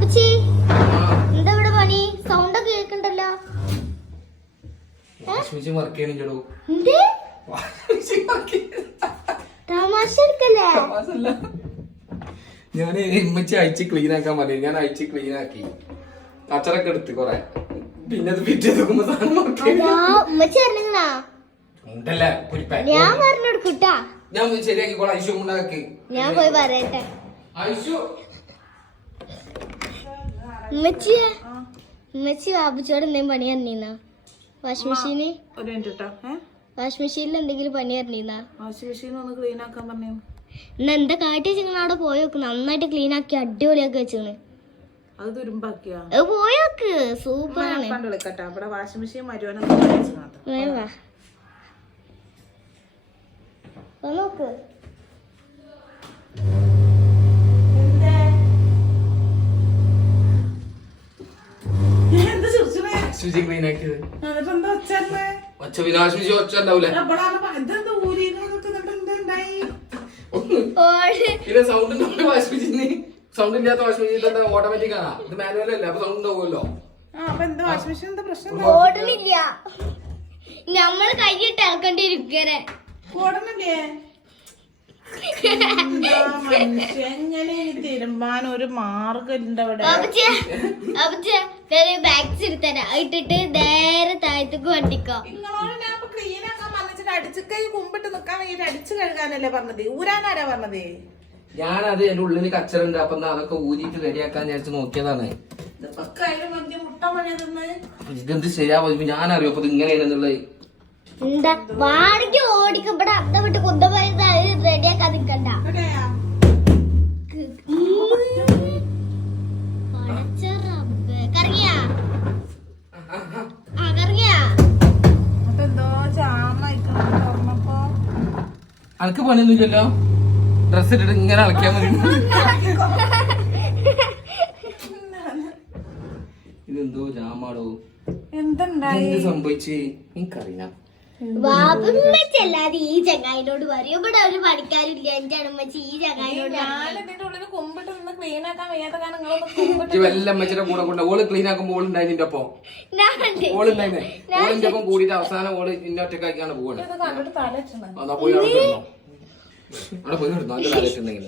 ബാബുച്ചി എന്താ ഇവിടെ പണി? സൗണ്ട് ഒക്കെ കേൾക്കണ്ടല്ലോ. ഞാൻ ഇമ്മച്ചി അയച്ച് ക്ലീൻ ആക്കാൻ പറഞ്ഞു. ഞാൻ അയച്ച് ക്ലീൻ ആക്കി കച്ചറൊക്കെ എടുത്ത് കൊറേ. പിന്നെ അത് പിറ്റേ നോക്കുമ്പോ ഞാൻ ശരിയാക്കിക്കോളാം. ഐശു ഉണ്ടാക്കി ഞാൻ പോയി പറയട്ടെ. ഐശു ഉമ്മച്ചി ബാബുച്ചോട് എന്തെങ്കിലും പണി അറിഞ്ഞീന്നാ? വാഷിംഗ് മെഷീന് വാഷിംഗ് മെഷീനിൽ എന്തെങ്കിലും പണി അറിഞ്ഞീന്നാ? വാഷിംഗ് മെഷീൻ ഒന്ന് ക്ലീൻ ആക്കാൻ പറഞ്ഞു. എന്നാ എന്താ കാട്ടി വെച്ചിങ്ങനെ അവിടെ പോയി നോക്ക്. നന്നായിട്ട് ക്ലീൻ ആക്കി അടിപൊളിയാക്കി വെച്ചിങ്ങനെ. അത് തുരുമ്പാക്കിയാ പോയി നോക്ക്. സൂപ്പറാണ്. വിളിക്കട്ടെ. അവിടെ വാഷിംഗ് മെഷീൻ മരുവാനോ നോക്ക്. ശുചി ക്ലീൻ ആക്കിയത് ഒച്ച വിനാശിച്ച് ഒച്ച ഉണ്ടാവൂലേ? പിന്നെ സൗണ്ട് ഉണ്ടാവില്ല. വാഷിംഗ് മെഷീന് സൗണ്ട് ഇല്ലാത്ത വാഷിംഗ് മെഷീൻ ഓട്ടോമാറ്റിക് ആണ്. ഇത് മാനുവൽ അല്ലേ, അപ്പൊ സൗണ്ട് ഉണ്ടാവുമല്ലോ. ഓടണില്ല. നമ്മള് കൈയിട്ട് ഇളക്കേണ്ടി ഇരിക്കരെ. തീരുമാനം ഒരു മാർഗുണ്ട് അവിടെ. ബാഗ്സ് എടുത്തരാ ഇട്ടിട്ട് നേരെ താഴത്തേക്ക് വണ്ടിക്കോ. അടിച്ചുകൈ കുമ്പിട്ട് നിക്കാൻ വേണ്ടി അടിച്ചു കഴുകാനല്ലേ പറഞ്ഞത്? ഊരാനാരാ പറഞ്ഞത്? ഞാനത് എന്റെ ഉള്ളിൽ കച്ചറുണ്ട്. അപ്പൊ അതൊക്കെ ഊരിയിട്ട് റെഡിയാക്കാൻ വിചാരിച്ച് നോക്കിയതാണ്. ഇതെന്ത് ശരിയാവും ഞാനറിയോ അപ്പൊ ഇത് ഇങ്ങനെയാണെന്നുള്ളത്. എന്താ വാടിക്ക് ഓടിക്കും. ഇവിടെ അർത്ഥം വിട്ട് കൊണ്ടുപോയത് റെഡിയാക്കാൻ നിക്കണ്ട. കറങ്ങിയാ കറങ്ങിയാ അതെന്തോ ജാമായിപ്പോ. അനക്ക് പണിയൊന്നുമില്ലല്ലോ. ഡ്രസ് ഇട്ടിട്ട് ഇങ്ങനെ അളക്കിയാൽ മതി. ഇതെന്തോ ജാമാടോ. എന്ത് സംഭവിച്ച് എനിക്കറിയാം. ബാബുമ്മച്ചല്ലാതെ ഈ ചങ്ങായിനോട് പറയും. ഇവിടെ ഒരു പണിക്കാരില്ല. എന്റെ അമ്മച്ചി ഈ ചങ്ങായിനോട് വെല്ലമ്മച്ചിയുടെ കൂടെ കൊണ്ട് ഓള് ക്ലീൻ ആക്കുമ്പോ ഓളുണ്ടായി നിന്റെ ഒപ്പം. ഓളുണ്ടായിരുന്നേ. ഓളിന്റെ ഒപ്പം കൂടിയിട്ട് അവസാനം ഓള് ഇന്ന ഒറ്റക്കാക്കിയാണ് പോവാണ്. എന്നാ പോയി അവിടെ കിടന്നോ. അവിടെ പോയി കിടന്നോ. നല്ല കാലത്തുണ്ടെങ്കിൽ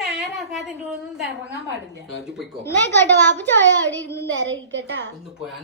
നേരാക്കാതെ പോയിക്കോട്ടെ. ബാബു ചോയ അവിടെ ഇരുന്ന് നേരെ ഇരിക്കട്ടാ. ഒന്ന് പോയാ